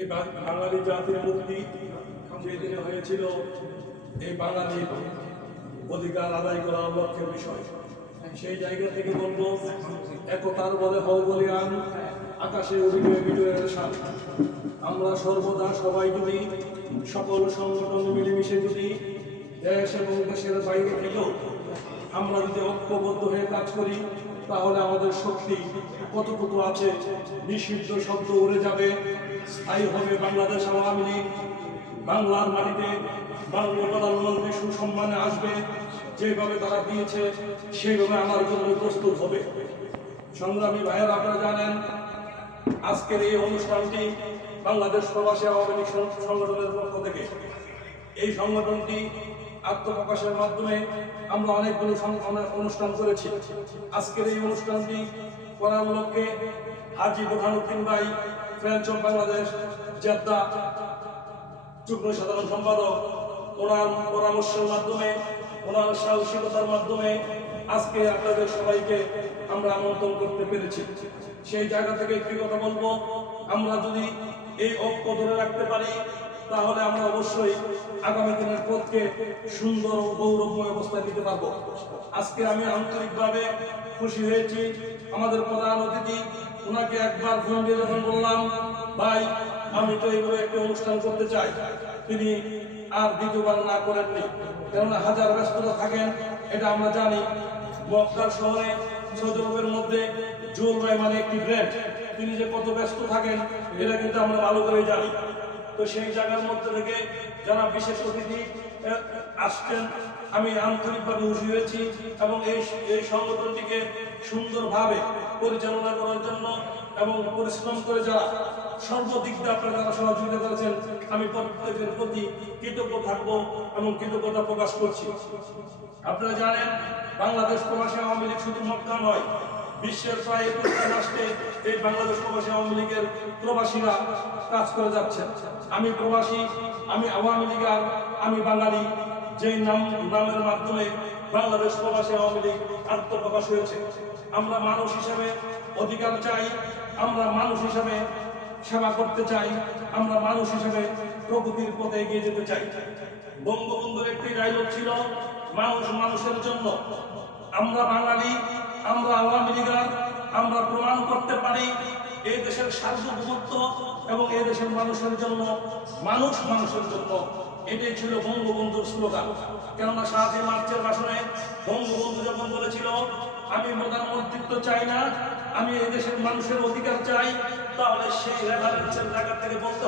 এই বাঙালি জাতির মুক্তি যেদিনে হয়েছিল, এই বাঙালির অধিকার আদায় করার লক্ষ্যের বিষয়। সেই জায়গা থেকে বলবো, একতার বলে হও বলিয়ান, আকাশে উড়িবে বিজয়ের সাথ। আমরা সর্বদা সবাই যদি, সকল সংগঠন মিলেমিশে যদি দেশ এবং দেশের বাইরে থেকেও আমরা যদি ঐক্যবদ্ধ হয়ে কাজ করি, তাহলে আমাদের শক্তি কতটুকু আছে নিষিদ্ধ শব্দ উড়ে যাবে, স্থায়ী হবে বাংলাদেশ আওয়ামী লীগ। বাংলার মাটিতে বাংলা প্রধানমন্ত্রী সুসম্মানে আসবে, যেভাবে তারা দিয়েছে সেইভাবে আমার জন্য প্রস্তুত হবে। সংগ্রামী ভাইয়েরা, আপনারা জানেন আজকের এই অনুষ্ঠানটি বাংলাদেশ প্রবাসী আওয়ামী লীগ সংগঠনের পক্ষ থেকে। এই সংগঠনটি আত্মপ্রকাশের মাধ্যমে আমরা অনেকগুলো অনুষ্ঠান করেছি। আজকের এই অনুষ্ঠানটি করার লক্ষ্যে হাজী বুরহানুদ্দিন ভাই, ফ্রেন্ডস অফ বাংলাদেশ, জেদ্দা যুগ্ম সাধারণ সম্পাদক, ওনার পরামর্শের মাধ্যমে, ওনার সাহসিকতার মাধ্যমে আজকে আপনাদের সবাইকে আমরা আমন্ত্রণ করতে পেরেছি। সেই জায়গা থেকে একটি কথা বলবো, আমরা যদি এই ঐক্য ধরে রাখতে পারি, তাহলে আমরা অবশ্যই আগামী দিনের পথকে সুন্দর ও গৌরবময় অবস্থায় দিতে পারবো। আজকে আমি আন্তরিকভাবে খুশি হয়েছি। আমাদের প্রধান অতিথি, ওনাকে একবার ফোন দিয়ে যখন বললাম, ভাই আমি তো এইভাবে একটা অনুষ্ঠান করতে চাই, তিনি আর দ্বিতীয়বার না করেননি। কেননা হাজার ব্যস্ততা থাকেন, এটা আমরা জানি। মক্কার শহরে সৌদি আরবের মধ্যে জুয়েল ভাই মানে একটি ব্র্যান্ড, তিনি যে কত ব্যস্ত থাকেন এটা কিন্তু আমরা ভালো করে জানি। তো সেই জায়গার মধ্যে থেকে যারা বিশেষ অতিথি আসছেন, আমি আন্তরিকভাবে খুশি হয়েছি এবং এই সংগঠনটিকে সুন্দরভাবে পরিচালনা করার জন্য এবং পরিশ্রম করে যারা সর্বদিক দিয়ে আপনারা যারা সহযোগিতা করেছেন, আমি প্রত্যেকের প্রতি কৃতজ্ঞ থাকবো এবং কৃতজ্ঞতা প্রকাশ করছি। আপনারা জানেন বাংলাদেশ প্রবাসী আওয়ামী লীগ শুধু মক্কা নয়, বিশ্বের প্রায় 21টা রাষ্ট্রে এই বাংলাদেশ প্রবাসী আওয়ামী লীগের প্রবাসীরা কাজ করে যাচ্ছে। আমি প্রবাসী, আমি আওয়ামী লীগ, আর আমি বাঙালি, যেই নামের মাধ্যমে বাংলাদেশ প্রবাসী আওয়ামী লীগ আত্মপ্রকাশ হয়েছে। আমরা মানুষ হিসেবে অধিকার চাই, আমরা মানুষ হিসেবে সেবা করতে চাই, আমরা মানুষ হিসেবে প্রগতির পথে এগিয়ে যেতে চাই। বঙ্গবন্ধুর একটি ডায়লগ ছিল, মানুষ মানুষের জন্য। আমরা বাঙালি, আমরা আওয়ামী লীগার, আমরা প্রমাণ করতে পারি এই দেশের সার্বভৌমত্ব এবং এই দেশের মানুষের জন্য, মানুষ মানুষের জন্য। এটাই ছিল বঙ্গবন্ধুর স্লোগান। কেননা ৭ই মার্চের ভাষণে বঙ্গবন্ধু যখন বলেছিল, আমি প্রধানমন্ত্রিত্ব চাই না, আমি এই দেশের মানুষের অধিকার চাই, তাহলে সেই রেফারেন্সের জায়গা থেকে বলতে